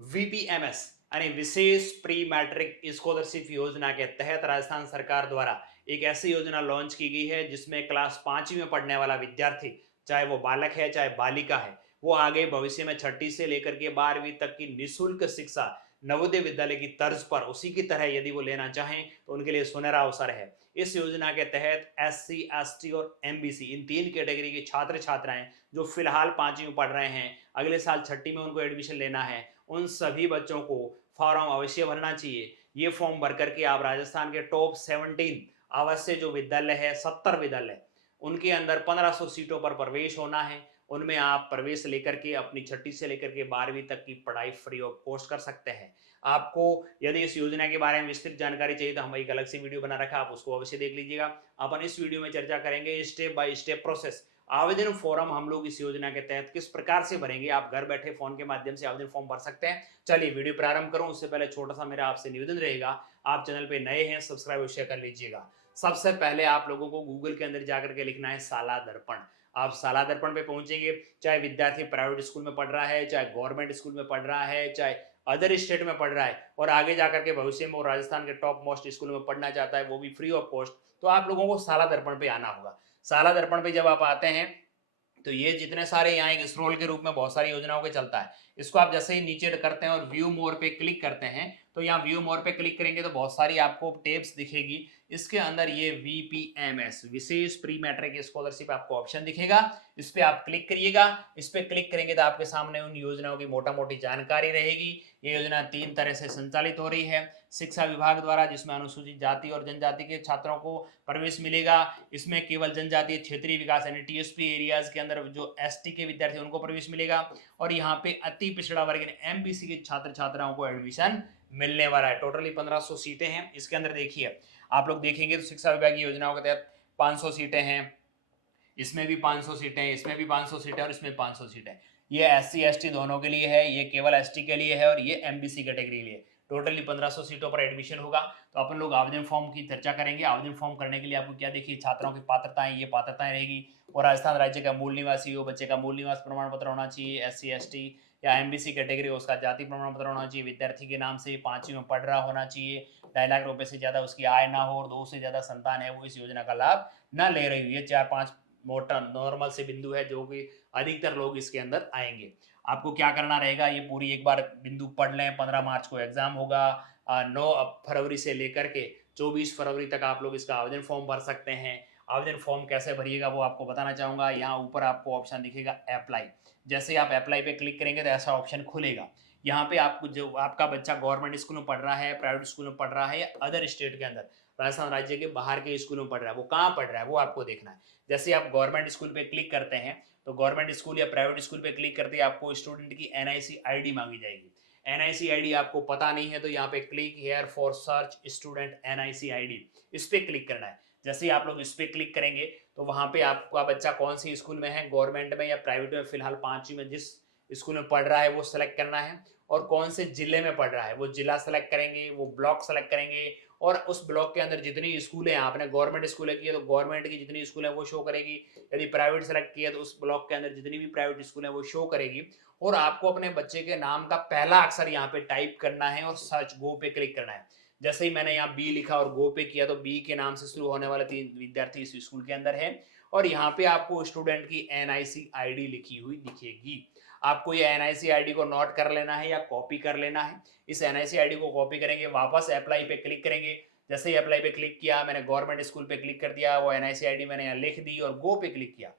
वीपीएमएस यानी विशेष pre matric scholarship योजना के तहत राजस्थान सरकार द्वारा एक ऐसी योजना लॉन्च की गई है जिसमें क्लास 5वीं में पढ़ने वाला विद्यार्थी, चाहे वो बालक है चाहे बालिका है, वो आगे भविष्य में छठी से लेकर के 12वीं तक की निःशुल्क शिक्षा नवोदय विद्यालय की तर्ज पर उसी की तरह यदि वो लेना चाहें तो उनके लिए सुनहरा अवसर है। इस योजना के तहत एससी, एसटी और एमबीसी इन 3 कैटेगरी के छात्र छात्राएं जो फिलहाल 5वीं में पढ़ रहे हैं, अगले साल छठी में उनको एडमिशन लेना है, उन सभी बच्चों को फॉर्म अवश्य भरना चाहिए। ये फॉर्म भर करके आप राजस्थान के टॉप 17 अवश्य जो विद्यालय है, 70 विद्यालय, उनके अंदर 1500 सीटों पर प्रवेश होना है। उनमें आप प्रवेश लेकर के अपनी छठी से लेकर के 12वीं तक की पढ़ाई फ्री ऑफ कॉस्ट कर सकते हैं। आपको यदि इस योजना के बारे में विस्तृत जानकारी चाहिए तो हम एक अलग से वीडियो बना रखा है, आप उसको अवश्य देख लीजिएगा। अपन इस वीडियो में चर्चा करेंगे स्टेप बाय स्टेप प्रोसेस। आवेदन फॉर्म हम लोग इस योजना के तहत किस प्रकार से भरेंगे, आप घर बैठे फोन के माध्यम से आवेदन फॉर्म भर सकते हैं। चलिए वीडियो प्रारंभ करूं उससे पहले छोटा सा मेरा आपसे निवेदन रहेगा, आप चैनल पे नए हैं सब्सक्राइब अवश्य कर लीजिएगा। सबसे पहले आप लोगों को गूगल के अंदर जाकर के लिखना है साला दर्पण। आप साला दर्पण पे पहुंचेंगे, चाहे विद्यार्थी प्राइवेट स्कूल में पढ़ रहा है, चाहे गवर्नमेंट स्कूल में पढ़ रहा है, चाहे अदर स्टेट में पढ़ रहा है और आगे जाकर के भविष्य में वो राजस्थान के टॉप मोस्ट स्कूल में पढ़ना चाहता है, वो भी फ्री ऑफ कॉस्ट, तो आप लोगों को साला दर्पण पे आना होगा। साला दर्पण पे जब आप आते हैं तो ये जितने सारे यहाँ एक स्क्रॉल के रूप में बहुत सारी योजनाओं के चलता है। इसको आप जैसे ही नीचे करते हैं और व्यू मोर पे क्लिक करते हैं तो यहाँ व्यू मोर पे क्लिक करेंगे तो बहुत सारी आपको टेब्स दिखेगी। इसके अंदर ये वीपीएमएस विशेष प्री मैट्रिक स्कॉलरशिप आपको ऑप्शन दिखेगा, इस पे आप क्लिक करिएगा। इस पे क्लिक करेंगे तो आपके सामने उन योजनाओं की मोटा मोटी जानकारी रहेगी। ये योजना 3 तरह से संचालित हो रही है। शिक्षा विभाग द्वारा, जिसमें अनुसूचित जाति और जनजाति के छात्रों को प्रवेश मिलेगा। इसमें केवल जनजातीय क्षेत्रीय विकास यानी टीएसपी एरियाज के अंदर जो एसटी के विद्यार्थी उनको प्रवेश मिलेगा और यहाँ पे अति पिछड़ा वर्ग यानी एमबीसी के छात्र छात्राओं को एडमिशन मिलने वाला है। टोटली 1500 सीटें हैं। इसके अंदर देखिए आप लोग देखेंगे तो शिक्षा विभाग की योजनाओं के तहत 500 सीटें हैं, इसमें भी 500 सीटें, इसमें भी 500 सीटें और इसमें 500 सीटें। ये एससी एसटी दोनों के लिए है, ये केवल एसटी के लिए है और ये एमबीसी कैटेगरी के लिए। टोटली 1500 सीटों पर एडमिशन होगा। तो अपन लोग आवेदन फॉर्म की चर्चा करेंगे। आवेदन फॉर्म करने के लिए आपको क्या देखिए, छात्रों की पात्रताएं, ये पात्रताएं रहेगी और राजस्थान राज्य का मूल निवासी हो, बच्चे का मूल निवास प्रमाण पत्र होना चाहिए, एससी एसटी या एमबीसी कैटेगरी हो उसका जाति प्रमाण पत्र होना चाहिए, विद्यार्थी के नाम से 5वीं में पढ़ रहा होना चाहिए, 2.5 लाख रुपए से ज्यादा उसकी आय ना हो और 2 से ज्यादा संतान है वो इस योजना का लाभ ना ले रही हो। ये 4-5 मोटा नॉर्मल से बिंदु है जो कि अधिकतर लोग इसके अंदर आएंगे। आपको क्या करना रहेगा, ये पूरी एक बार बिंदु पढ़ लें। 15 मार्च को एग्जाम होगा। 9 फरवरी से लेकर के 24 फरवरी तक आप लोग इसका आवेदन फॉर्म भर सकते हैं। आवेदन फॉर्म कैसे भरिएगा वो आपको बताना चाहूंगा। यहाँ ऊपर आपको ऑप्शन दिखेगा अप्लाई। जैसे ही आप अप्लाई पे क्लिक करेंगे तो ऐसा ऑप्शन खुलेगा। यहाँ पे आपको जो आपका बच्चा गवर्नमेंट स्कूल में पढ़ रहा है, प्राइवेट स्कूल में पढ़ रहा है या अदर स्टेट के अंदर राजस्थान राज्य के बाहर के स्कूल में पढ़ रहा है, वो कहाँ पढ़ रहा है वो आपको देखना है। जैसे आप गवर्नमेंट स्कूल पे क्लिक करते हैं तो गवर्नमेंट स्कूल या प्राइवेट स्कूल पे क्लिक करते ही आपको स्टूडेंट की एनआईसी आईडी मांगी जाएगी। एनआईसी आईडी आपको पता नहीं है तो यहाँ पे click here for search student NIC ID, इस पे क्लिक करना है। जैसे ही आप लोग इस पे क्लिक करेंगे तो वहां पे आपका बच्चा कौन सी स्कूल में है, गवर्नमेंट में या प्राइवेट में, फिलहाल 5वीं में जिस स्कूल में पढ़ रहा है वो सेलेक्ट करना है और कौन से जिले में पढ़ रहा है वो जिला सेलेक्ट करेंगे, वो ब्लॉक सेलेक्ट करेंगे और उस ब्लॉक के अंदर जितनी स्कूल है, आपने गवर्नमेंट स्कूल की है तो गवर्नमेंट की जितनी स्कूल है वो शो करेगी, यदि प्राइवेट सेलेक्ट किया तो उस ब्लॉक के अंदर जितनी भी प्राइवेट स्कूल है वो शो करेगी। और आपको अपने बच्चे के नाम का पहला अक्षर यहाँ पे टाइप करना है और सर्च गो पे क्लिक करना है। जैसे ही मैंने यहाँ बी लिखा और गो पे किया तो बी के नाम से शुरू होने वाले 3 विद्यार्थी इस स्कूल के अंदर है और यहाँ पे आपको स्टूडेंट की एनआईसी आईडी लिखी हुई दिखेगी। आपको ये एनआईसी आईडी को नोट कर लेना है या कॉपी कर लेना है। इस एनआईसी आईडी को कॉपी करेंगे, वापस अप्लाई पे क्लिक करेंगे। जैसे ही अप्लाई पे क्लिक किया, मैंने गवर्नमेंट स्कूल पे क्लिक कर दिया, वो एनआईसी आईडी मैंने यहाँ लिख दी और गो पे क्लिक किया।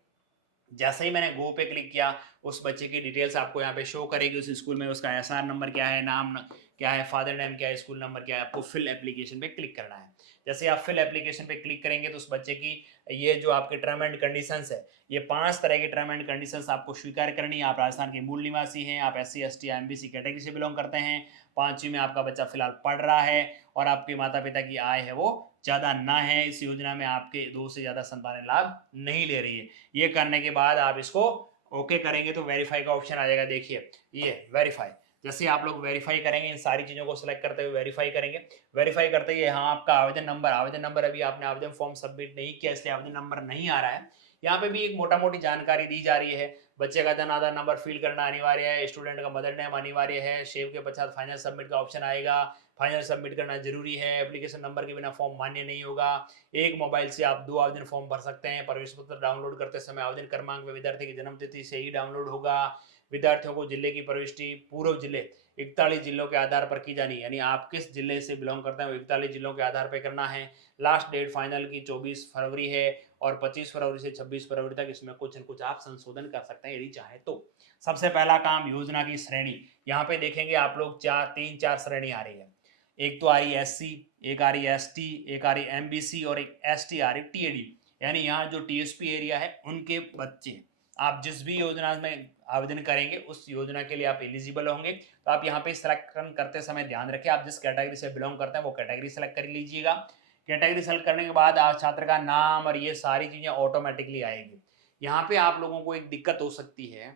जैसे ही मैंने गो पे क्लिक किया उस बच्चे की डिटेल्स आपको यहाँ पे शो करेगी। उस स्कूल में उसका एसआर नंबर क्या है, नाम क्या है, फादर नेम क्या है, स्कूल नंबर क्या है। आपको फिल एप्लीकेशन पे क्लिक करना है। जैसे आप फिल एप्लीकेशन पे क्लिक करेंगे तो उस बच्चे की ये जो आपके टर्म एंड कंडीशंस है, ये 5 तरह के टर्म एंड कंडीशंस आपको स्वीकार करनी है। आप राजस्थान के मूल निवासी हैं, आप एससी एसटी या एमबीसी कैटेगरी से बिलोंग करते हैं, 5वीं में आपका बच्चा फिलहाल पढ़ रहा है और आपके माता पिता की आय है वो ज़्यादा ना है, इस योजना में आपके 2 से ज़्यादा संतानें लाभ नहीं ले रही है। ये करने के बाद आप इसको ओके करेंगे तो वेरीफाई का ऑप्शन आ जाएगा। देखिए ये वेरीफाई, जैसे आप लोग वेरीफाई करेंगे, इन सारी चीज़ों को सिलेक्ट करते हुए वेरीफाई करेंगे। वेरीफाई करते ही यहाँ आपका आवेदन नंबर अभी आपने आवेदन फॉर्म सबमिट नहीं किया इसलिए आवेदन नंबर नहीं आ रहा है। यहाँ पे भी एक मोटा मोटी जानकारी दी जा रही है। बच्चे का जन आधार नंबर फिल करना अनिवार्य है, स्टूडेंट का मदर नेम अनिवार्य है, सेव के पश्चात फाइनल सबमिट का ऑप्शन आएगा, फाइनल सबमिट करना जरूरी है, एप्लीकेशन नंबर के बिना फॉर्म मान्य नहीं होगा। एक मोबाइल से आप 2 आवेदन फॉर्म भर सकते हैं। प्रवेश पत्र डाउनलोड करते समय आवेदन क्रमांक व विद्यार्थी की जन्म तिथि से ही डाउनलोड होगा। विद्यार्थियों को जिले की प्रविष्टि पूर्व जिले 41 जिलों के आधार पर की जानी, यानी आप किस जिले से बिलोंग करते हैं वो 41 जिलों के आधार पर करना है। लास्ट डेट फाइनल की 24 फरवरी है और 25 फरवरी से 26 फरवरी तक इसमें कुछ न कुछ आप संशोधन कर सकते हैं यदि चाहे तो। सबसे पहला काम योजना की श्रेणी, यहाँ पे देखेंगे आप लोग 3-4 श्रेणी आ रही है। एक तो आ रही है एससी, एक आ रही है एसटी, एक आ रही है एमबीसी और एक एसटी आ रही है टीएडी, यानी यहाँ जो टीएसपी एरिया है उनके बच्चे आप जिस भी योजना में आवेदन करेंगे उस योजना के लिए आप एलिजिबल होंगे। तो आप यहाँ पे सिलेक्शन करते समय ध्यान रखें आप जिस कैटेगरी से बिलोंग करते हैं वो कैटेगरी सेलेक्ट कर लीजिएगा। कैटेगरी सेलेक्ट करने के बाद आप छात्र का नाम और ये सारी चीजें ऑटोमेटिकली आएगी। यहाँ पे आप लोगों को एक दिक्कत हो सकती है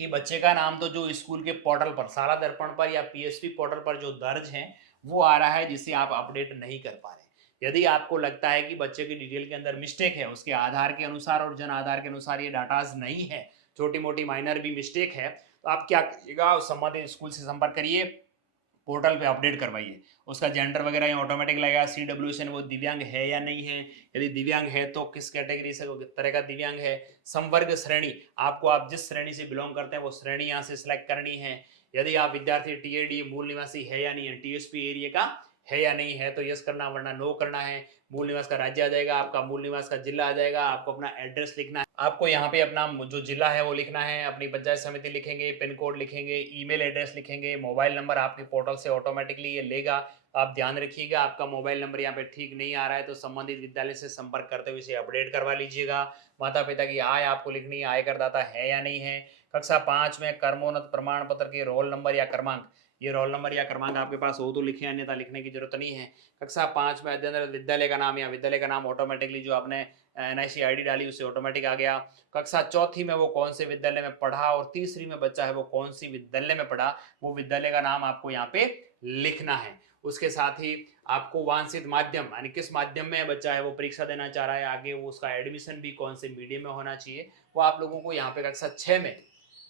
कि बच्चे का नाम तो जो स्कूल के पोर्टल पर शाला दर्पण पर या पीएसपी पोर्टल पर जो दर्ज है वो आ रहा है, जिसे आप अपडेट नहीं कर पा रहे। यदि आपको लगता है कि बच्चे की डिटेल के अंदर मिस्टेक है, उसके आधार के अनुसार और जन आधार के अनुसार ये डाटाज नहीं है, छोटी मोटी माइनर भी मिस्टेक है, तो आप क्या करिएगा, संबंधित स्कूल से संपर्क करिए, पोर्टल पे अपडेट करवाइए। उसका जेंडर वगैरह यहाँ ऑटोमेटिक लगेगा, CWSN वो दिव्यांग है या नहीं है, यदि दिव्यांग है तो किस कैटेगरी से किस तरह का दिव्यांग है। संवर्ग श्रेणी, आपको आप जिस श्रेणी से बिलोंग करते हैं वो श्रेणी यहाँ से सिलेक्ट करनी है। यदि आप विद्यार्थी टीएडी मूल निवासी है या नहीं है, टीएसपी एरिया का है या नहीं है तो यस करना वरना नो करना है। मूल निवास का राज्य आ जाएगा, आपका मूल निवास का जिला आ जाएगा, आपको अपना एड्रेस लिखना है, आपको यहाँ पे अपना जो जिला है वो लिखना है, अपनी पंचायत समिति लिखेंगे, पिन कोड लिखेंगे, ईमेल एड्रेस लिखेंगे, मोबाइल नंबर आपके पोर्टल से ऑटोमेटिकली ये लेगा। आप ध्यान रखिएगा आपका मोबाइल नंबर यहाँ पे ठीक नहीं आ रहा है तो संबंधित विद्यालय से संपर्क करते हुए इसे अपडेट करवा लीजिएगा। माता पिता की आय आपको लिखनी है, आय करदाता है या नहीं है। कक्षा 5 में कर्मोन्नत प्रमाण पत्र के रोल नंबर या क्रमांक, ये रोल नंबर या क्रमांक आपके पास हो तो लिखें, अन्यथा लिखने की जरूरत नहीं है। कक्षा 5 में अध्ययनरत विद्यालय का नाम या विद्यालय का नाम ऑटोमेटिकली जो आपने NIC ID डाली उससे ऑटोमेटिक आ गया। कक्षा 4 में वो कौन से विद्यालय में पढ़ा और तीसरी में बच्चा है वो कौन सी विद्यालय में पढ़ा, वो विद्यालय का नाम आपको यहाँ पे लिखना है। उसके साथ ही आपको वांछित माध्यम, यानी किस माध्यम में बच्चा है वो परीक्षा देना चाह रहा है, आगे वो उसका एडमिशन भी कौन से मीडियम में होना चाहिए वो आप लोगों को यहाँ पे कक्षा 6 में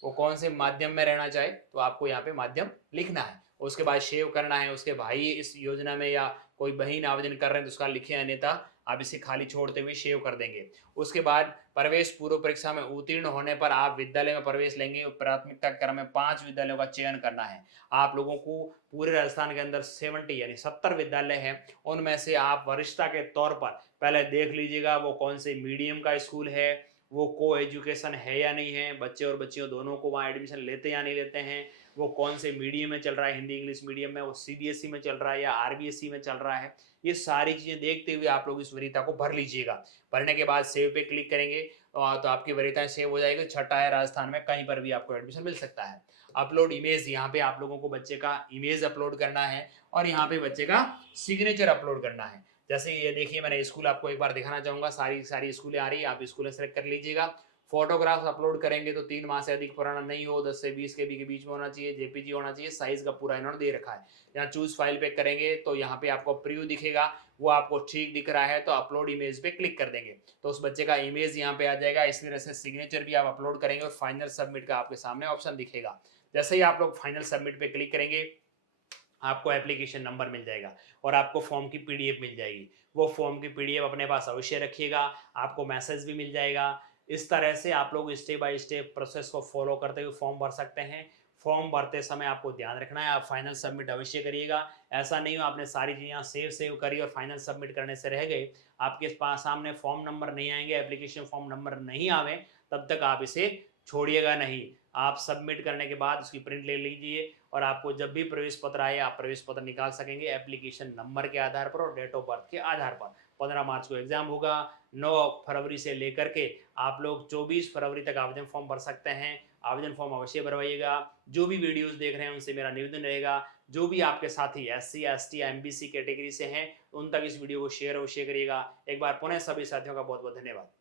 वो कौन से माध्यम में रहना चाहे तो आपको यहाँ पे माध्यम लिखना है। उसके बाद सेव करना है। उसके भाई इस योजना में या कोई बहन आवेदन कर रहे हैं तो उसका लिखे, अन्यथा आप इसे खाली छोड़ते हुए सेव कर देंगे। उसके बाद प्रवेश पूर्व परीक्षा में उत्तीर्ण होने पर आप विद्यालय में प्रवेश लेंगे। प्राथमिकता क्रम में 5 विद्यालयों का चयन करना है। आप लोगों को पूरे राजस्थान के अंदर 70 यानी 70 विद्यालय हैं, उनमें से आप वरिष्ठता के तौर पर पहले देख लीजिएगा वो कौन से मीडियम का स्कूल है, वो को एजुकेशन है या नहीं है, बच्चे और बच्चियों दोनों को वहाँ एडमिशन लेते या नहीं लेते हैं, वो कौन से मीडियम में चल रहा है, हिंदी इंग्लिश मीडियम में, वो CBSE में चल रहा है या RBSE में चल रहा है। ये सारी चीज़ें देखते हुए आप लोग इस वरीयता को भर लीजिएगा। भरने के बाद सेव पे क्लिक करेंगे तो आपकी वरीयताएं सेव हो जाएगी। छठा है राजस्थान में कहीं पर भी आपको एडमिशन मिल सकता है। अपलोड इमेज, यहाँ पे आप लोगों को बच्चे का इमेज अपलोड करना है और यहाँ पे बच्चे का सिग्नेचर अपलोड करना है। जैसे ये देखिए मैंने स्कूल आपको एक बार दिखाना चाहूंगा, सारी स्कूलें आ रही है, आप स्कूलें सेलेक्ट कर लीजिएगा। फोटोग्राफ्स अपलोड करेंगे तो 3 माह से अधिक पुराना नहीं हो, 10 से 20 KB के बीच में होना चाहिए, JPG होना चाहिए, साइज का पूरा इन्होंने दे रखा है। यहाँ चूज फाइल पे करेंगे तो यहाँ पे आपको प्रीव्यू दिखेगा, वो आपको ठीक दिख रहा है तो अपलोड इमेज पे क्लिक कर देंगे तो उस बच्चे का इमेज यहाँ पे आ जाएगा। इसी तरह से सिग्नेचर भी आप अपलोड करेंगे और फाइनल सबमिट का आपके सामने ऑप्शन दिखेगा। जैसे ही आप लोग फाइनल सबमिट पे क्लिक करेंगे आपको एप्लीकेशन नंबर मिल जाएगा और आपको फॉर्म की PDF मिल जाएगी। वो फॉर्म की PDF अपने पास अवश्य रखिएगा, आपको मैसेज भी मिल जाएगा। इस तरह से आप लोग स्टेप बाय स्टेप प्रोसेस को फॉलो करते हुए फॉर्म भर सकते हैं। फॉर्म भरते समय आपको ध्यान रखना है, आप फाइनल सबमिट अवश्य करिएगा। ऐसा नहीं हो आपने सारी चीज़ें सेव करी और फाइनल सबमिट करने से रह गए, आपके पास सामने फॉर्म नंबर नहीं आएंगे, एप्लीकेशन फॉर्म नंबर नहीं आवे, तब तक आप इसे छोड़िएगा नहीं। आप सबमिट करने के बाद उसकी प्रिंट ले लीजिए और आपको जब भी प्रवेश पत्र आए आप प्रवेश पत्र निकाल सकेंगे एप्लीकेशन नंबर के आधार पर और डेट ऑफ बर्थ के आधार पर। 15 मार्च को एग्जाम होगा। 9 फरवरी से लेकर के आप लोग 24 फरवरी तक आवेदन फॉर्म भर सकते हैं। आवेदन फॉर्म अवश्य भरवाइएगा। जो भी वीडियोस देख रहे हैं उनसे मेरा निवेदन रहेगा, जो भी आपके साथी SC ST MBC कैटेगरी से हैं उन तक इस वीडियो को शेयर अवश्य करिएगा। एक बार पुनः सभी साथियों का बहुत बहुत धन्यवाद।